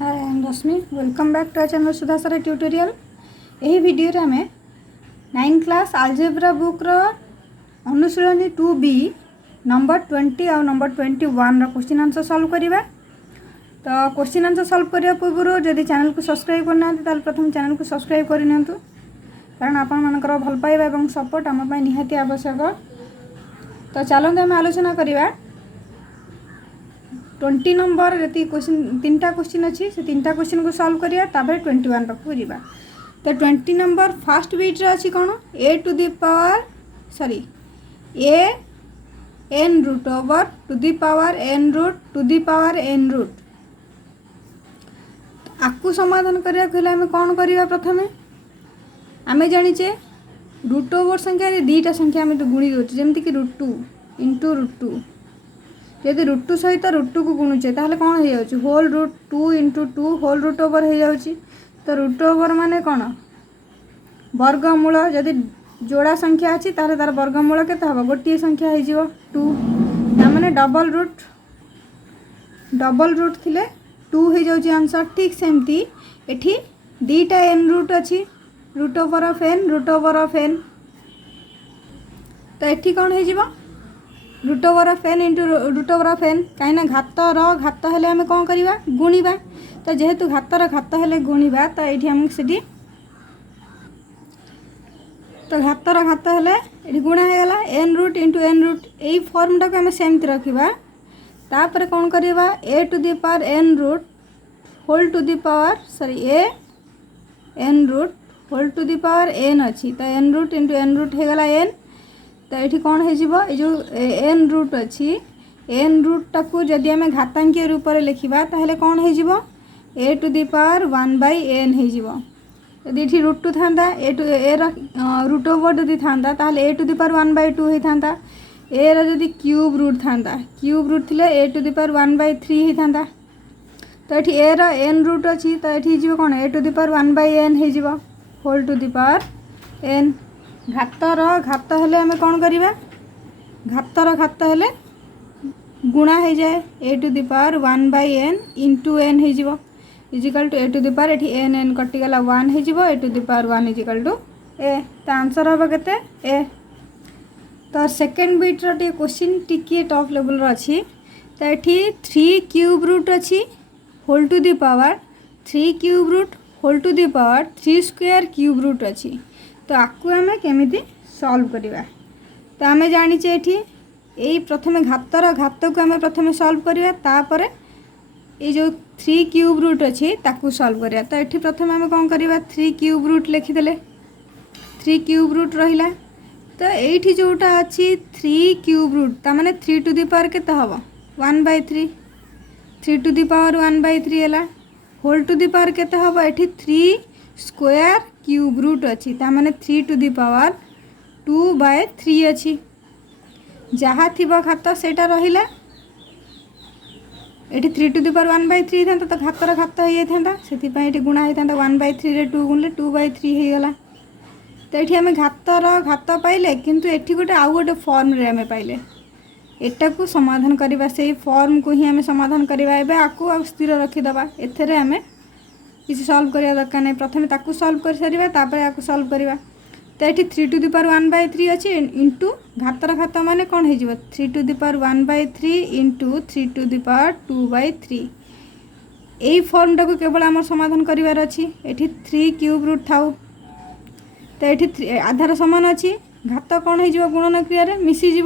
Hi I am Rashmi welcome back to our channel Sudhasar tutorial. यही video रे हमें 9th class algebra book रो अनुशीलनी 2B नंबर 20 और नंबर 21 रो क्वेश्चन आंसर सॉल्व करिबा। तो क्वेश्चन आंसर सॉल्व करिया पूर्व जदि चैनल को सब्सक्राइब करना ताल प्रथम चैनल को सब्सक्राइब करनियंतु कारण आपण मानकर भल पाइबा एवं सपोर्ट हम पय निहाती आवश्यक। तो चलते हम आलोचना करिबा 20 नंबर जी क्वेश्चन तीनटा क्वेश्चन अच्छी से तीनटा क्वेश्चन को सॉल्व करिया तापर 21 पाखक जावा। तो 20 नंबर फर्स्ट बीट रे अच्छी कौन a to the power sorry a n root over to the power n root to the power n root आपको समाधान करिया कहले हमें कौन करिया प्रथमे आमे जानिचे रूट ओवर संख्या दीटा संख्या आमे तो गुणी दोचे जेमति कि √2 इंटू √2 यदि √2 सहित √2 को गुणुचे ताहले कौन हो जाउची whole root 2 into 2 whole root over हो जाउची। तो रूट ओवर माने कौन वर्गमूल यदि जोड़ा संख्या अच्छी ताहले तार वर्गमूल केते हबो गोटे संख्या हो जिवो 2 ता माने डबल रूट थिले 2 हो जाउची आंसर। ठीक सेमती एठी दीटा n रूट अच्छी रूट ओवर ऑफ n तो एठी कौन हो जिवो root over of n into root over of n कहीं घात हेले आम कौन करवा गुणा। तो जेहेतु घात हेले गुणा तो ये आम से तो घात हेले ये गुणा होगला n root into n root यही फॉर्मटा को आम सेमती रखा। तापर कौन करवा a to the power n root whole to the power sorry a n root whole to the power n अच्छी तो n root into n root होगला n। तो ये कौन हो जो n रूट अच्छी n रूट टाकू जदि आम घातांकीय रूप में लिखा ताहले कौन हो a to the power 1/n हो यदि ये √2 था ए टू ए रूट ओवर जदि था ताहले a टू दी पावर 1/2 होता ए रदि क्यूब रूट था क्यूब रूट थिले a टू दी पावर 1/3 होता। तो ये ए n रूट अच्छी तो ये कौन a to the power 1/n हो whole to the power n। घात हेले आम कौन करवा घात हेले गुणा हो जाए a to the power 1/n into n हो equal to a to the power ये n कटिगला 1 हो a to the power 1 equal to a। तो आंसर हम के a। तो सेकेंड बीट रे क्वेश्चन टिके टॉप लेवल अच्छी तो ये 3 क्यूब रूट अच्छी whole to the power 3 cube root whole to the power 3 square cube root अच्छी। तो आपको आम केमी सॉल्व करवा। तो आम जानीचे यही प्रथम घात को आम प्रथम सॉल्व करवा तापर ये जो 3 क्यूब रूट अच्छी ताकू सॉल्व करवा। तो ये प्रथम आम कौन करवा 3 क्यूब रूट लिखिदे 3 क्यूब रूट रहा। तो ये जोटा अच्छी 3 क्यूब रूट ताने 3 टू दी पावर केते हम 1/3 3 टू दी पावर 1/3 है होल टू दी पावर केते हम ये 3 स्क्वायर क्यूब रूट अच्छी ताने 3 टू दी पावर 2/3 अच्छी जहाँ थी घात से रहा ये 3 टू दी पावर 1/3 था तो घात हो जाता से गुणा होता 1/3 रे 2 गुणले 2/3 होगला। तो ये आम घात पाइले किंतु एठी गोटे आउ गोटे फॉर्म रे आम पाइले एटा को समाधान करवा से फॉर्म को ही आम समाधान करवा एबे आकु स्थिर रखीदबा एथरे आम किसी सॉल्व करिया दरकार नहीं प्रथमे ताकू सॉल्व कर सारिबा तापर याकू सॉल्व करिबा। तो ये 3 टू दी पावर 1/3 अच्छी इंटू घात माने कौन हो 3 to the power 1/3 into 3 to the power 2/3 यही फॉर्मटा को केवल आम समाधान करार अच्छी ये 3 क्यूब रूट थाउ। तो ये आधार सामान अच्छी घात कौन हो गुणन क्रिया मिसीज।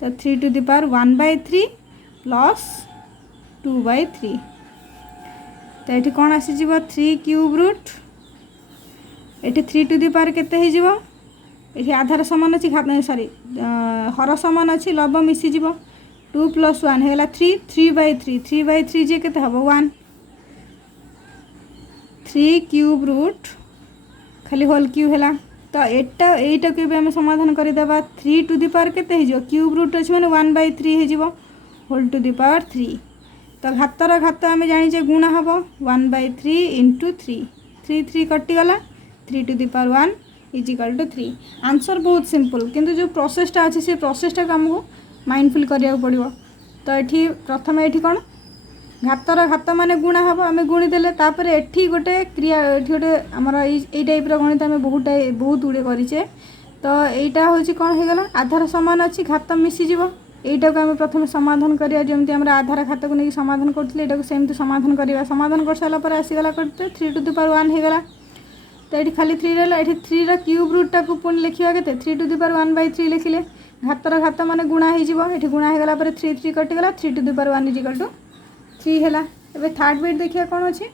तो 3 टू दी पावर 1/3 प्लस 2/3 तो ये कौन आसीज 3 क्यूब रूट ये 3 टू दी पावर केते हो ये आधार सामान अच्छी घात सॉरी हर सामान अच्छी लव मिसीज 2 + 1 है 3 3/3 जे केते हम 1 3 क्यूब रूट खाली होल क्यूब है। तो यहीटा को भी आम समाधान करदेबा 3 टू दी पावर केते हो क्यूब रूट अच्छे मैंने 1/3 हो होल टू दी पावर 3। तो घात आम जाने गुणा हम 1/3 इंटू 3 3 कटिगला 3 to the power 1 equal to 3। Answer बहुत सिंपल किंतु जो प्रोसेसटा अच्छे से प्रोसेसटा आमको माइंडफुल करिया पड़ो। तो ये प्रथम ये कौन घातर घात माने गुणा हम आम गुणी देले तापर एठी गोटे क्रिया एठी गोटे आमर एई टाइप गणित आम बहुत गुड़े करें तो यहाँ हूँ कौन हो गला आधार सामान अच्छी घात मिसीज यहीटा को आम प्रथम समाधान करिया जमी आम आधार घात को लेकिन समाधान करें सेमती समाधान करवा समाधान कर सारा आसीगला करते 3 to the power 1 होगा तो ये खाली 3 रहा ये 3 रा क्यूब रूटा को पुणी लिखा के 3 to the power 1/3 लिखिले घातर घात माने गुणा हो गुणा होगा 3 3 कटिगला 3 to the power 1 = 3 है। एबे थर्ड बिट देखिए कौन अच्छी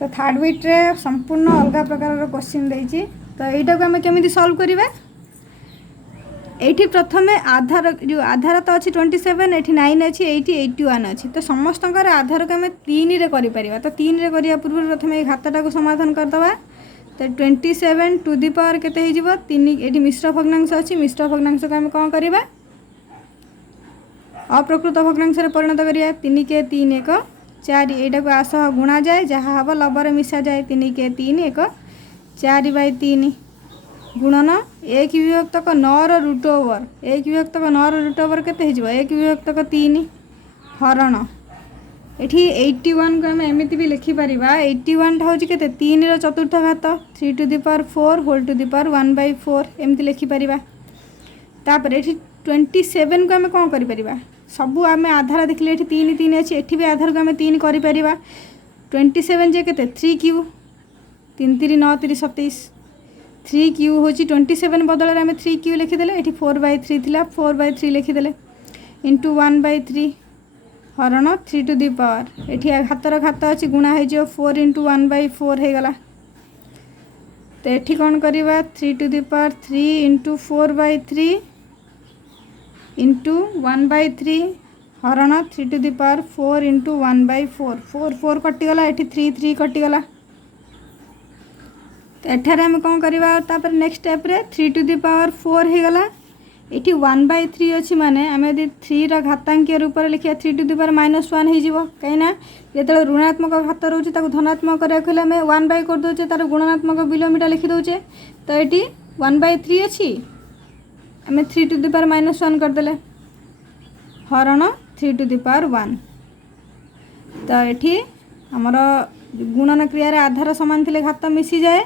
तो थर्ड बिट रे संपूर्ण अलग प्रकार क्वेश्चन देती तो यहाँ को आम केमी सॉल्व करवा ये प्रथमे आधार जो आधार तो अच्छी 27 ये 9 अच्छी 80 81 अच्छी तो समस्त आधार को आम 3 रे करें तो 3 रे करने पूर्व प्रथम ये घातटा को समाधान करदे तो 27 टू दी पावर केते हो 3 ये मिश्र भग्नांश अच्छी मिश्र भग्नांश को आम कौन करवा अप्रकृत भग्नांश परिणत करिया 3 के 3 1 4 यहाँ को आसह गुणा जाए जहाँ हम लबर मिसा जाए 3 के 3 1 4/3 गुणन 1 विभक्तक 9 रूट ओवर 1 विभक्तक 9 रूट ओवर केते 1 विभक्तक 3 हरण ये 81 को आम एमती भी लिखिपर 81 हूँ के 3 रो चतुर्थ घात 3 to the power 4 whole to the power 1/4 एमती लिखिपर तापर ये 27 को आम कौन कर सबू आम आधार देखिले 3 3 अच्छी एठी भी आधार को आम 3 कर 27 जे के 3 क्यू 3 3 9 3 27 3 क्यू हूँ 27 बदल में 3 क्यू लिखिदे ये 4/3 थी 4/3 लिखिदे इंटू 1/3 हरण 3 to the power ये घातर घात अच्छी गुणा हो 4 into 1/4 होगला तो ये कौन करवा 3 to the power 3 into 4/3 into 1/3 हरण 3 to the power 4 into 1/4 4 4 कटिगला ये 3 3 कटिगला तो एठार आम कौन करवा नेक्स्ट स्टेप रे 3 to the power 4 होगला ये 1/3 अच्छी माने आम यदि 3 रा घातांकीय रूप में लिखा 3 to the power -1 हो कहीं जो ऋणात्मक घात रोचे धनात्मक कराया आम 1 कर दे तार गुणात्मक विलोमीटा लिखिदे तो ये 1/3 अच्छी आम 3 to the power -1 करदे हरण 3 to the power 1 तो ये आमर गुणन क्रिया आधार सामान थे घात मिसी जाए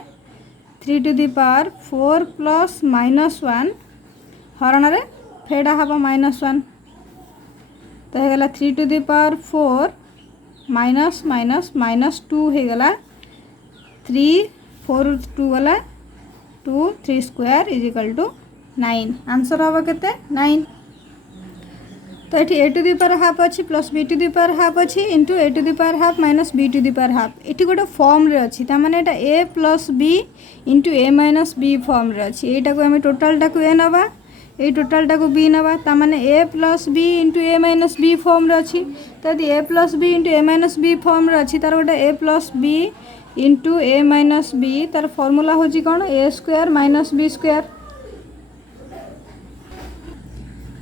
3 to the power 4 plus -1 हरण रे फेड़ा हम -1 तो होगला 3 to the power 4 minus minus -2 होगला 3 4 2 गला 2 3 स्क्वायर = 9 आंसर हम केते 9 तो ये a to the power half अच्छी plus b to the power half अच्छी into a to the power half minus b to the power half ये गोटे फॉर्म रे अच्छी तामाने एटा a plus b into a minus b form रे अच्छी एटा को आम टोटालटा को a नवा ये टोटालटा को b नवा तामाने a plus b into a minus b form रे अच्छी तो यदि a plus b into a minus b form रे अच्छी तार गोटे a plus b into a minus b तार फॉर्मूला होची कौन a square minus b square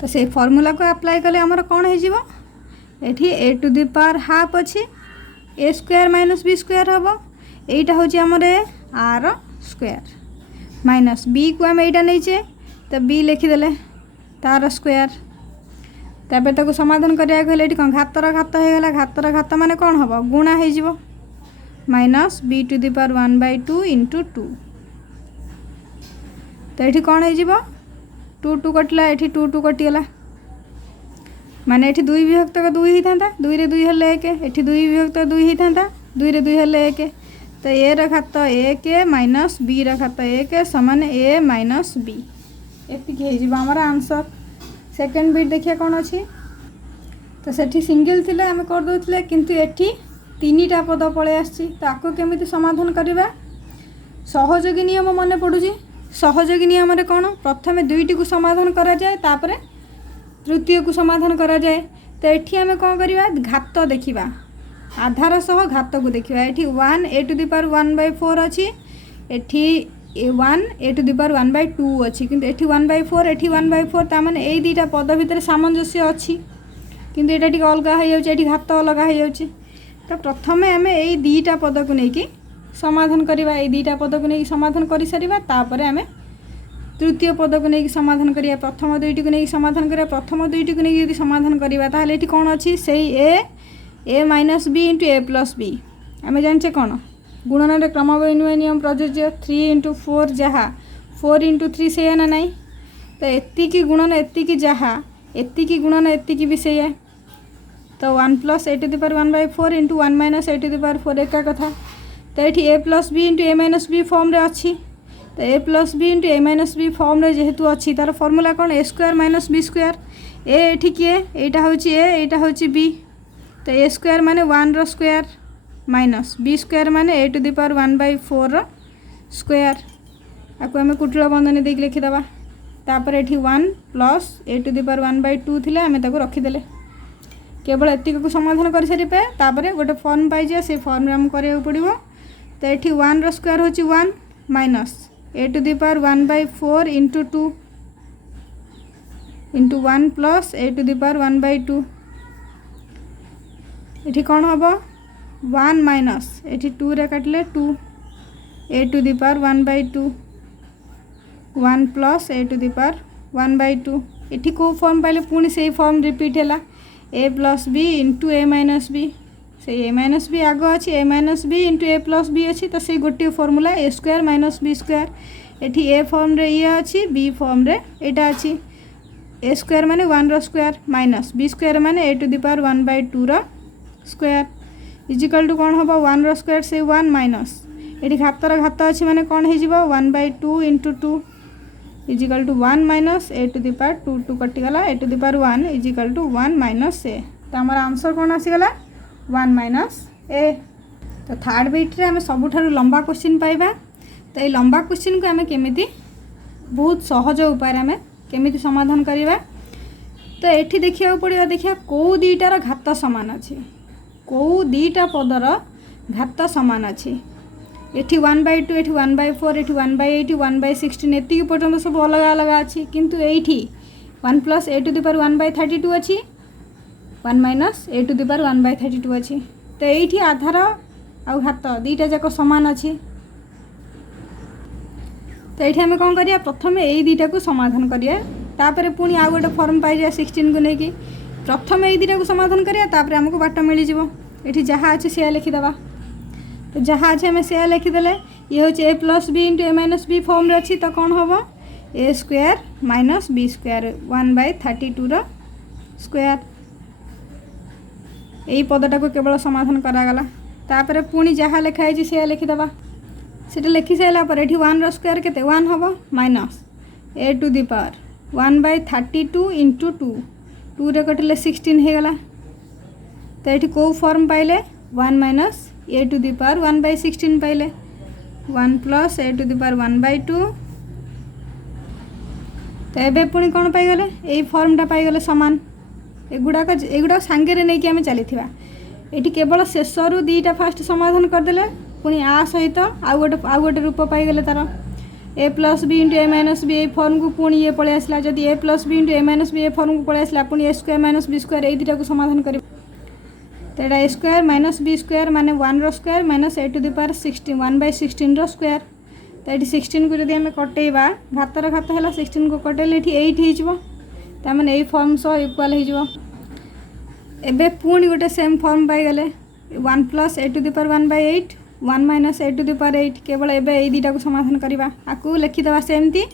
तो से फॉर्मूला को अप्लाई कले आमर कौन हो a to the power half अच्छी a square minus b square हम यहीटा हूँ आमर r स्क्वायर माइनस b को आम यहाँ नहींचे तो b लिखिदे तार स्क्वायर तापर ताको समाधान करिया कहले ये कौन घातर घात होगला घातर घात माने कौन हम गुणा हो minus b to the power 1/2 into 2 तो ये कौन हो 2 2 कटिला ये 2 2 कटिगला माने ये 2 विभक्त 2 ही था 2 रे 2 हेले 1 ये 2 विभक्त 2 ही था 2 रे 2 हेले 1 तो a रा घात 1 माइनस b रा घात 1 समान a माइनस b एति आमर आंसर सेकेंड बिट देखिए कौन अच्छी तो सेठी सिंगल थिले आम कर दउथिले किंतु एठी 3टा पद पळे आछि ताको केमिति समाधान करबा सहयोगी नियम मन पड़ुजी सहयोगी नियम रे कौन प्रथम 2टी को समाधान करा जाए तापरे तृतीय को समाधान करा जाए तो ये आम कौन करवा घात देखा आधार सह घात को देखा ये 1 a to the power 1/4 अच्छी एठी 1 a to the power 1/2 अच्छी किंतु एठी 1/4 एठी 1/4 तामाने यही दुईटा पद भितर सामंजस्य अच्छी किंतु एटा टिके अलग हो जाउछि घात अलग हो जाउछि तो प्रथम आम यही दुईटा पद को लेकिन समाधान करवा ये दुईटा पद को लेकिन समाधान कर सारिबा तापरे आम तृतीय पद को लेकिन समाधान करिया प्रथम दुईटी को लेकिन समाधान करिया प्रथम दुईटी को लेकिन समाधान करिया ताहले एठी कोन अछि सेही ए माइनस बी इंटू ए प्लस बी आम जाने कौन गुणन क्रम विनिमय नियम प्रযোज्य 3 इंटू 4 जहाँ 4 इंटू 3 से ना नहीं तो एतिकी गुणन एतिकी जहाँ एतिकी गुणन एतिकी भी से तो 1 plus a to the power 1/4 into 1 minus a to the power 4 एका कथा तो ये a plus B into a minus b form रे अच्छी तो a plus B into a minus b form रे जेहेतु अच्छी तार फॉर्मूला कौन a square minus b square एठी किए एटा होची ए एटा होची बी तो ए स्क्वायर माने 1 रो स्क्वायर माइनस बी स्क्वायर माने ए टू द पावर 1/4 रो स्क्वायर आको आम कुटिल बंधनी देख लिखिदबा तापर एठी 1 plus a to the power 1/2 थिले आमे ताको रखिदेले केवल एतिक को समाधान कर सारी पे तापर गोटे फॉर्म पाई जा से फॉर्म रे हम करिया पड़िबो तो एठी 1 रो स्क्वायर होची 1 minus a to the power 1/4 into 2 into 1 plus a to the power 1/2 एठी कौन हम 1 माइनस एठी 2 रे काटले 2 a to the power 1/2 1 plus a to the power 1/2 एठी को फॉर्म पाइले पुणी से फॉर्म रिपीट हैला ए plus B into a minus B से ए माइनस बी आग अच्छी ए माइनस बी इंटू ए प्लस बी अच्छी तो से गोटे फॉर्मूला ए स्क्वायर माइनस बी स्क्वायर एठी ए फॉर्म रे ये अच्छी बी फॉर्म रे एटा अच्छी ए स्क्वायर माने 1 रो स्क्वायर माइनस बी स्क्वायर माने ए टू द पावर 1/2 रो स्क्वायर इजिकल टू कौन हम 1 रो स्क्वायर से 1 माइनस एठी घातर घात अच्छी माने कौन हो 1/2 into 2 equal to 1 minus a to the power 2 2 कटिगला a to the power 1 equal to 1 minus a तो हमारा आंसर कौन आसीगला 1 माइनस ए तो थर्ड बीट रे आम सबुठारु लंबा क्वेश्चन पाइबा तो ये लंबा क्वेश्चन को आम केमिति बहुत सहज उपाय आम केमिति समाधान करिबा तो एठी देखिया पड़िबा देखिया को दीटार घात समान अछि को दीटा पदर घात समान अछि एठी 1/2 एठी 1/4 एठी 1/8 1/16 एति पर्यंत सब अलग अलग अछि किंतु एठी 1 plus a to the power 1/32 अछि 1 minus a to the power 1/32 अछि तो एठी आधार आ घात दीटा जाक समान अछि तो एठी हम कोन करिया प्रथम ए दीटा को समाधान करिया तापर पुनी आ गोटे फॉर्म पाइ जा 16 को लेकी प्रथम ए दीटा को समाधान करिया तापर हमको बाट मिली जिवो एठी जहा अछि से लिखि दबा तो जहाँ अच्छे हमें से लिखिदेले ये हूँ ए plus B into a minus b form रे अच्छी तो कौन हम ए स्क्वायर माइनस बी स्क्वायर 1/32 रो स्क्वायर यही पदटा को केवल समाधान करागला तापर पुणी जहाँ लिखाई से लिखिदबा से लिखि सारा पर ये 1 रो स्क्वायर केते 1 हम minus a to the power 1/32 into 2 2 रे कटिले 16 हो गला तो ये कौ फॉर्म पाइले 1 minus a to the power 1/16 पाइले 1 plus a to the power 1/2 तो ये पुणी कौन पाइगले यही फॉर्मटा पाइगले सामान एगुड़ा सांगे नहीं कि आम चली ये केवल शेष रु दीटा फास्ट समाधान करदे पुणी आ सहित आउ गोटे रूप पाइगले तार a plus B into a minus b form को पुणी ये पलि आसला जदि a plus B into a minus b form को पलि आसला पुणी a square minus b square ये दुटा को समाधान कर तो ये a square minus b square माने 1 रो square minus a to the power 16 1/16 रो स्क्वायर तो ये 16 को जब आम कटेबा घातर घात है 16 को कटेले ये 8 हो मैंने यही फॉर्म सह इक्वाल हो एबे पुणी गोटे सेम फॉर्म पाइगले 1 plus a to the power 1/8 1 minus a to the power 8 केवल एबे यही दुटा को समाधान करवा आपको लिखिदेवा सेमती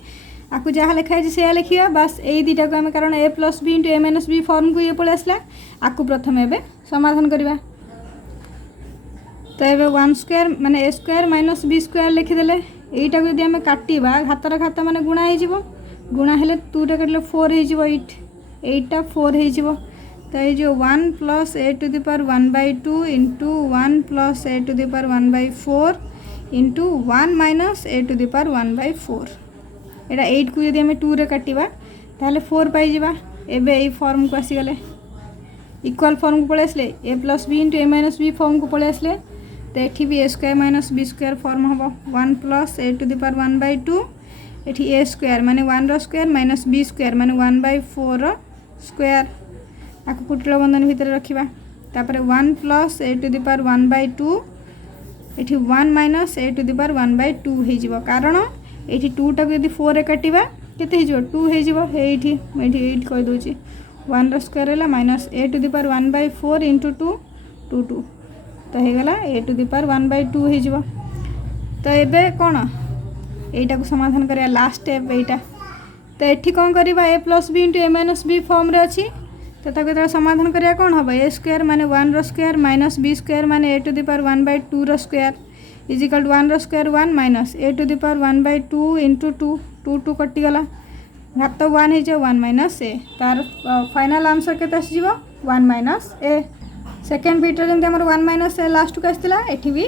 आपको जहाँ लिखाई से लिखा बस यही दुटा को आम कारण ए plus B into a minus b form को ये पलि आसला आपको प्रथम एबे समाधान करवा तो ये 1 स्क्वायर माने ए स्क्वायर माइनस बी स्क्वायर लिखिदेले यहीटा को आम काटिबा घातर घात माने गुणा हो गुणा हेले 2 रे काटिले 4 हो 8 टा 4 हो तो ये जो 1 plus a to the power 1/2 into 1 plus a to the power 1/4 into 1 minus a to the power 1/4 एटा 8 को यदि आम 2 रे काटिबा ताहले 4 पाई जिबा एबे एई फॉर्म को आसीगले इक्वल फॉर्म को पलि आसले a plus B into a minus b form को पलि आसले तो ये भी a square minus b square form हम 1 plus a to the power 1/2 ये ए स्क्वायर माने 1 रो स्क्वायर माइनस बी स्क्वायर माने 1/4 रो स्क्वायर आपको कुटिल बंधन भितर रखा तापर 1 plus a to the power 1/2 ये 1 minus a to the power 1/2 हो कारण ये 2 टाक यदि 4 रे काटिबा केते हो 2 हो जिवो एठी कहि दोची 1 रो स्क्वायर हैला minus a to the power 1/4 into 2 2 2 तो हो गला a टू द पावर 1/2 हो जिवो। तो एबे कोन एटा को समाधान करिया लास्ट स्टेप एटा। तो एठी कोन करबा a + b * a - b form रे अछि। तो ताके तो समाधान करिया कोन हबो a स्क्वायर माने 1 रो स्क्वायर माइनस b स्क्वायर माने a टू द पावर 1/2 रो स्क्वायर इज इक्वल टू 1 रो square 1 minus a to the power 1/2 into 2 2 2 कटि गला घात 1 हो जाए 1 माइनस a तार फाइनल आंसर केते आसी जीवो 1 माइनस a। सेकंड बीट रे जेंते हमर 1 माइनस a लास्ट को आस्तिला एठी भी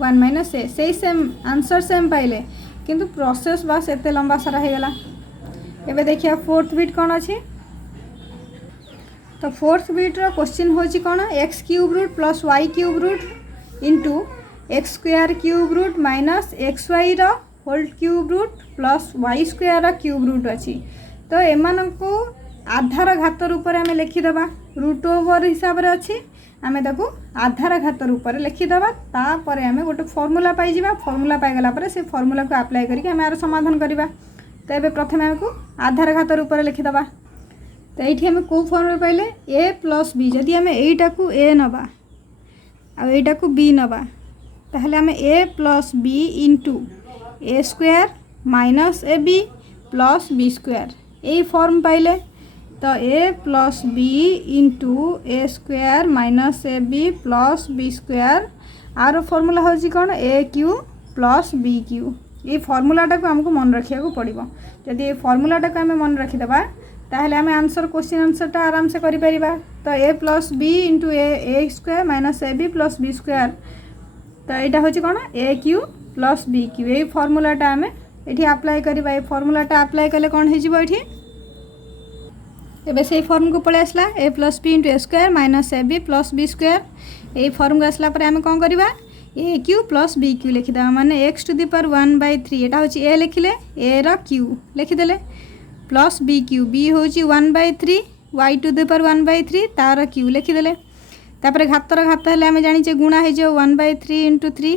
1 माइनस a सेही सेम आंसर सेम पाइले किंतु प्रोसेस बस एते लंबा सारा हो गला। एबे देखिया फोर्थ बीट कोन अछि। तो फोर्थ बीट रो क्वेश्चन होची कोन x cube root plus y cube root into x square cube root minus xy रो whole cube root plus y square रो क्यूब रूट अछि। तो एमान को आधार घात रूप रे हमें लिखि दबा रूट ओवर हिसाब रे अछि आमे ताको आधार घात रूप रे लिखि दबा तापर हमें गोटे फार्मूला पाई जिबा फार्मूला पाई गला पर से फार्मूला को अप्लाई करके हमें आर समाधान करिबा। तो एबे प्रथमे हमको आधार घात रूप रे लिखि दबा। तो ये हमें कौ फॉर्म पाइले a + b जदि हमें एटा को a नबा आ एटा को b नबा ताहले हमें a + b into a square minus ab plus b square यही फॉर्म पाइले। तो a + b into a square minus ab plus b square आर फॉर्मूला होची कौन a cube plus b cube. ये फॉर्मूलाटा को हमको मन रखिया को पड़िबो। जदि ये फॉर्मूलाटा को हमें मन रखी दबा ताहले हमें आंसर क्वेश्चन आंसरटा आराम से करि परिबा। तो a + b into a square minus ab plus b square तो यहाँ होची कौन a cube plus b Q यही फॉर्मूलाटा हमें ये अप्लाई करबा। ये फॉर्मूलाटा अप्लाई कले कौन हो जिवो एठी एबे से फॉर्म को पळे आसला a + b into a square minus ab plus b square यही फॉर्म को आसला पर हमें कौन करबा a cube plus b cube लिखिदा माने x टू द पावर 1/3 एटा होची a लिखिले a रा क्यू लिखिदेले प्लस b क्यू b होची 1/3 y टू द पावर 1/3 तार क्यू लिखिदेले तापर घातर घात हेले हमें जानिचे गुणा हे जो 1/3 into 3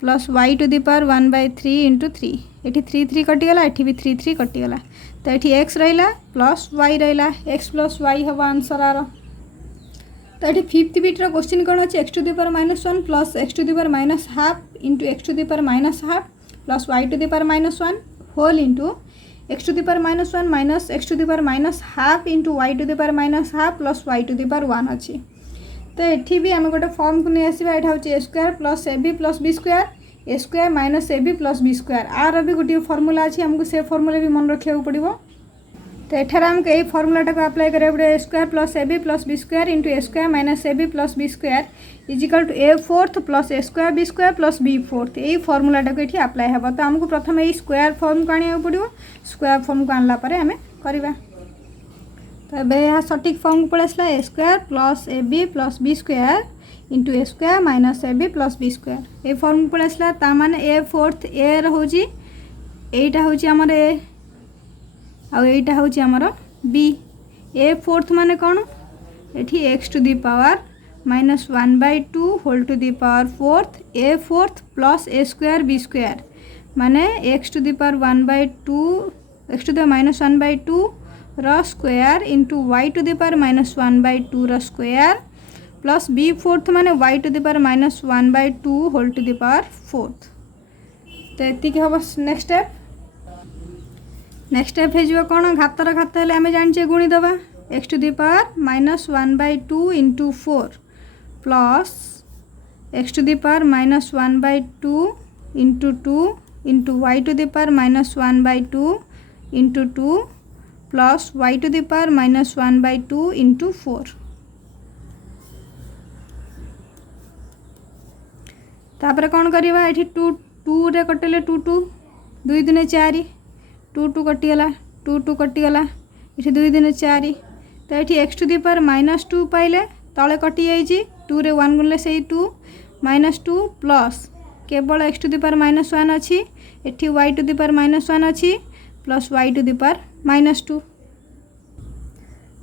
plus y to the power 1/3 into 3 एठी 3 3 कटि गला एठी भी 3 3 कटि गला। तो ये x रहिला प्लस y रहिला x प्लस y हवा आंसर आर। तो ये फिफ्थ बीट रो क्वेश्चन कौन अच्छे x to the power -1 plus x to the power -1/2 into x to the power -1/2 plus y to the power -1 whole into x to the power -1 minus x to the power -1/2 into y to the power -1/2 plus y to the power 1 अच्छी। तो ये भी आम गोटे form को नहीं आसवा यहाँ हूँ a square plus ab plus b square a square minus ab plus b square आर भी गोटे फॉर्मूला अच्छी हमको से फॉर्मूला भी मन रखा पड़ो। तो एठार आमको यही फॉर्मूलाटा को अप्लाई करा पड़े a square plus ab plus b square into a square minus ab plus b square is equal to a fourth plus a square b square plus b fourth यही फॉर्मूलाटा को ये अप्लाई हे। तो आमको प्रथम यही स्क्वायर फॉर्म को आने पड़ो स्क्वायर फॉर्म को आनला आम करवा। तो ये सटीक फॉर्म को पड़े आसला a square plus ab plus b square into a square minus ab plus b square ये फॉर्म को पड़े आसला ता माने a फोर्थ a रोची एटा होची हमर a आ एटा होची हमर b a फोर्थ माने कोन एठी x to the power -1/2 whole to the power fourth a fourth plus a square b square माने x to the power 1/2 x to the -1/2 रो square into y to the power -1/2 रो square plus b fourth माने y to the power -1/2 whole to the power fourth. तो ये हम next step है कौन घातर घात हेले आम जाने गुणी दबा x to the power -1/2 into 4 plus x to the power -1/2 into 2 into y to the power -1/2 into 2 plus y to the power -1/2 into 4। तापर कौन करवा ये 2 2 रे कटेले 2 2 2 दिन 4 2 2 कटिगला 2 2 कटिगला ये 2 दिन 4 तो ये x टू द पावर -2 पाइले तले कटि जाइए 2 रे 1 गुणले से 2 -2 प्लस केवल x टू द पावर -1 अच्छी एठी y टू द पावर -1 अच्छी plus y to the power -2।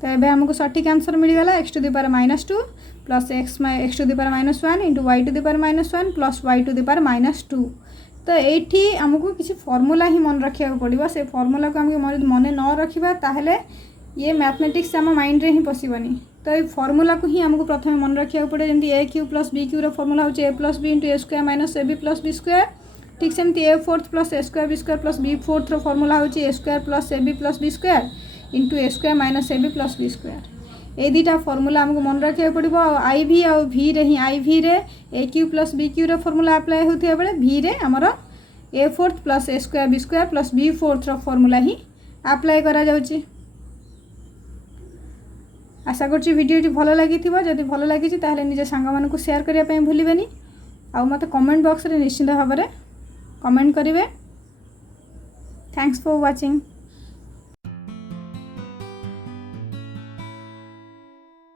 तो ये हमको सटीक आंसर मिलगला x to the power -2 plus x to the power -1 into y to the power -1 plus y to the power -2। तो ये आमको किसी फॉर्मूला ही मन रखा पड़ो से फॉर्मूला को आम मन न रखा ताहले ये मैथमेटिक्स आम माइंड रे ही पशिबनी तो ये फॉर्मूला को ही आमको प्रथम मन रखा पड़े जमी A cube plus B cube formula होची A plus B into A square minus A B plus B square ठीक सेमती A fourth plus A square B square plus B fourth formula होची A square plus A B plus B square into A square minus A B plus B square ये दुटा formula आमको मन रखा पड़ो आई भी आ भी रे ही आई भी रे A cube plus B cube formula apply होता बेले भी रे आमर A fourth plus A square plus B fourth formula ही अप्लाई करा जाउची। आशा करछि वीडियो भल लगी जदि भल लगी ताहले निज सांग मानकु शेयर करिया पई भूलिबेनी आ मते कमेंट बॉक्स रे निश्चित भाव में कमेंट करेंगे। Thanks for watching.